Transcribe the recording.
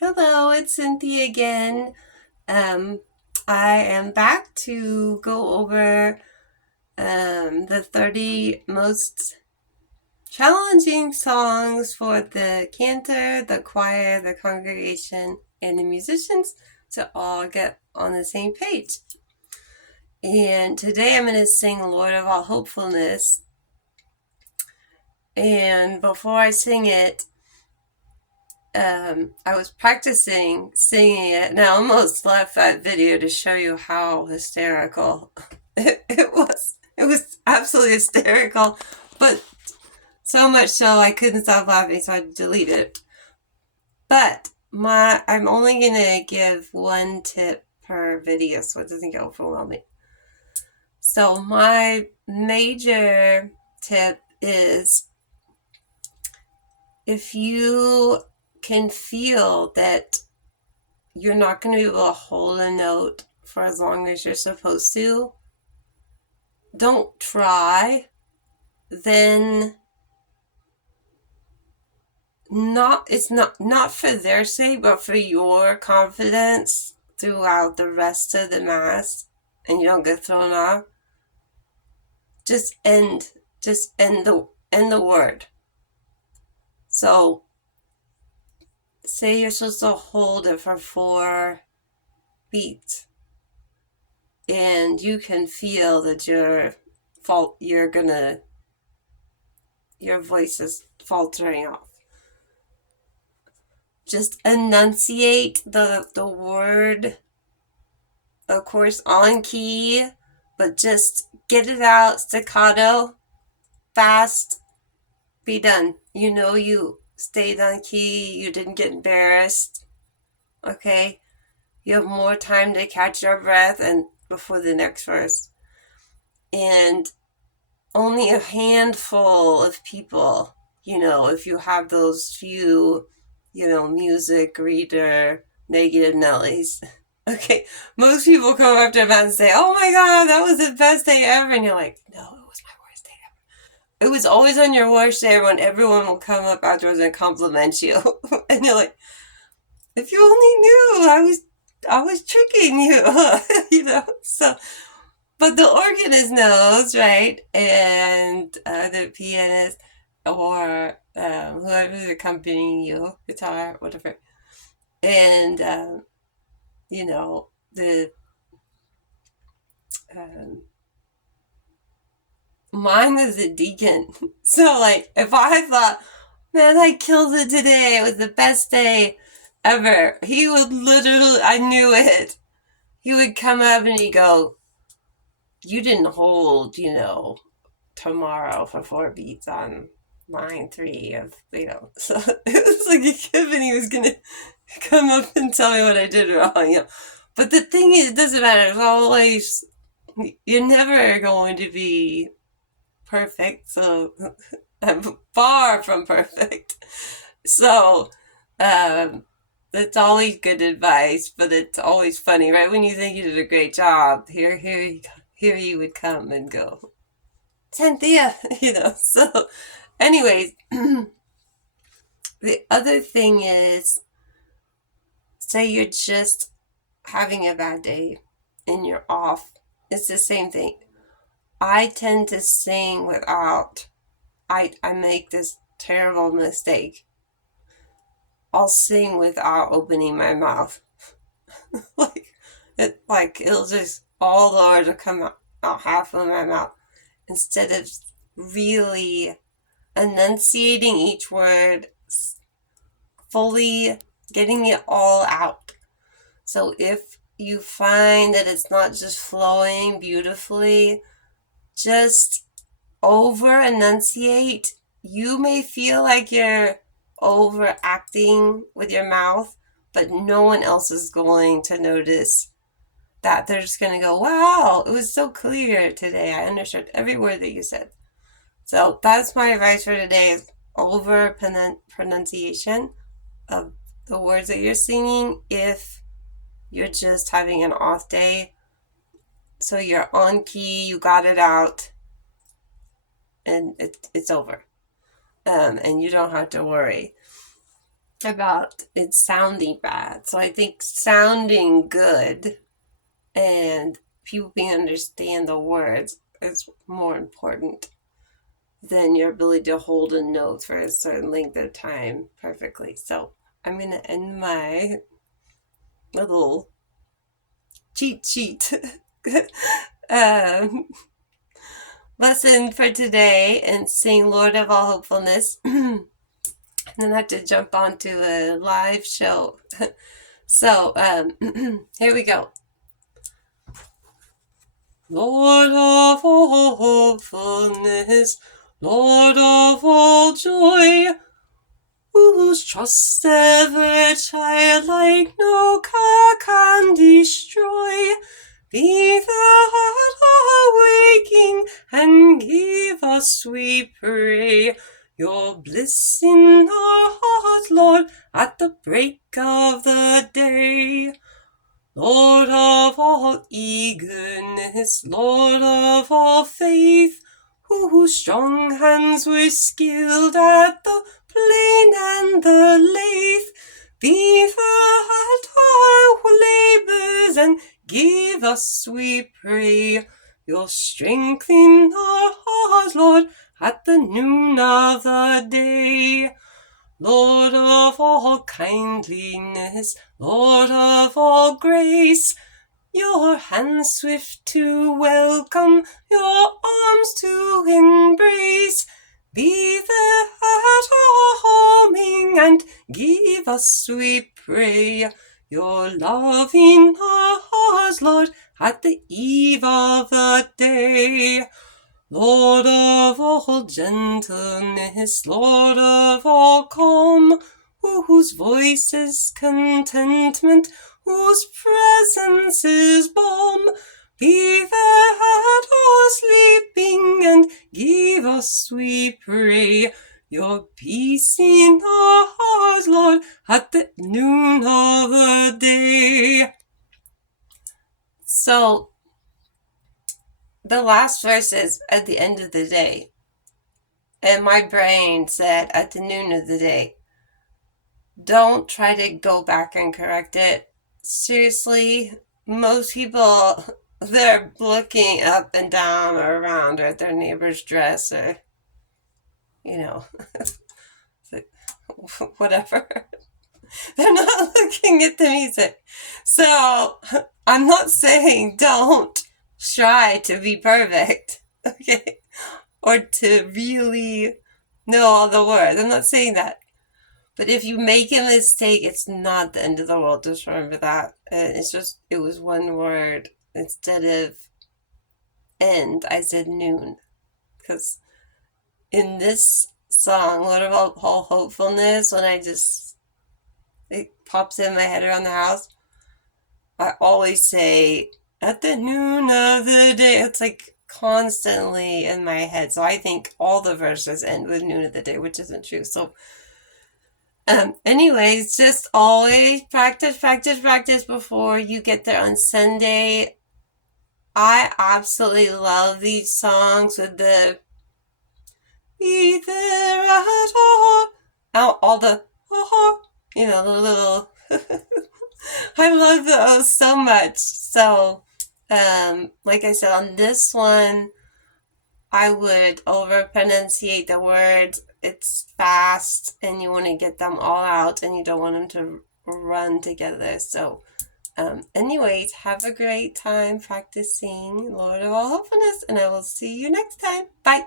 Hello, it's Cynthia again. Um, I am back to go over the 30 most challenging songs for the cantor, the choir, the congregation, and the musicians to all get on the same page. And today I'm going to sing Lord of All Hopefullness. And before I sing it, I was practicing singing it, and I almost left that video to show you how hysterical it was. It was absolutely hysterical, but so much so I couldn't stop laughing, so I deleted it. But I'm only gonna give one tip per video, so it doesn't get overwhelming. So my major tip is if you can feel that you're not going to be able to hold a note for as long as you're supposed to, don't try, then it's not for their sake, but for your confidence throughout the rest of the mass, and you don't get thrown off. Just end the word. So say you're supposed to hold it for 4 beats, and you can feel that your voice is faltering off. Just enunciate the word, of course, on key, but just get it out staccato, fast, be done. You know you stayed on key, you didn't get embarrassed, okay? You have more time to catch your breath and before the next verse. And only a handful of people, if you have those few, music reader negative Nellies. Okay, most people come up to a and say, "Oh my God, that was the best day ever," and you're like, "No, it was my worst day ever." It was always on your worst day when everyone will come up afterwards and compliment you, and you're like, "If you only knew, I was tricking you," So, but the organist knows, right? And the pianist or whoever's accompanying you, guitar, whatever. And, the um, mine is a deacon. So, like, if I thought, man, I killed it today, it was the best day ever, he would literally, I knew it. He would come up and he'd go, "You didn't hold, tomorrow for 4 beats on line 3 of, So it was like a given he was going to come up and tell me what I did wrong. But the thing is, it doesn't matter. It's always, you're never going to be perfect. So I'm far from perfect. So, it's always good advice, but it's always funny, right? When you think you did a great job, here you would come and go, "Cynthia," So, anyways, the other thing is, say you're just having a bad day and you're off. It's the same thing. I tend to sing without, I make this terrible mistake. I'll sing without opening my mouth. It'll just, all the words will come out half of my mouth instead of really enunciating each word, fully getting it all out. So if you find that it's not just flowing beautifully, just over enunciate. You may feel like you're overacting with your mouth, but no one else is going to notice that. They're just going to go, "Wow, it was so clear today. I understood every word that you said." So that's my advice for today, is over pronunciation of the words that you're singing if you're just having an off day. So you're on key, you got it out, and it's over. And you don't have to worry. about it sounding bad. So I think sounding good and people being understand the words is more important than your ability to hold a note for a certain length of time perfectly. So I'm going to end my little cheat sheet lesson for today and sing Lord of All Hopefulness. And then I have to jump onto a live show. So here we go. Lord of all hopefulness, Lord of all joy, whose trust ever childlike no care can destroy, be the heart awaking and give us, we pray, your bliss in our hearts, Lord, at the break of the day. Lord of all eagerness, Lord of all faith, whose strong hands were skilled at the plane and the lathe, be the at our labors and give us, we pray, your strength in our hearts, Lord, at the noon of the day. Lord of all kindliness, Lord of all grace, your hands swift to welcome, your arms to embrace, be there at our homing and give us, we pray, your love in our hearts, Lord, at the eve of the day. Lord of all gentleness, Lord of all calm, whose voice is contentment, whose presence is balm, be there at our sleeping and give us, we pray, your peace in our hearts, Lord, at the noon of the day. So, the last verse is at the end of the day. And my brain said at the noon of the day, don't try to go back and correct it. Seriously, most people, they're looking up and down or around or at their neighbor's dress or, whatever. They're not looking at the music. So I'm not saying don't try to be perfect, okay? Or to really know all the words. I'm not saying that. But if you make a mistake, it's not the end of the world. Just remember that. It was one word. Instead of end, I said noon. Because in this song, Lord of All Hopefulness, when it pops in my head around the house, I always say, at the noon of the day. It's like constantly in my head. So I think all the verses end with noon of the day, which isn't true. So anyways, just always practice before you get there on Sunday. I absolutely love these songs with the be there at all the the little I love those so much. So like I said, on this one I would over pronunciate the words. It's fast and you want to get them all out and you don't want them to run together. So anyways, have a great time practicing Lord of All Hopefullness, and I will see you next time. Bye.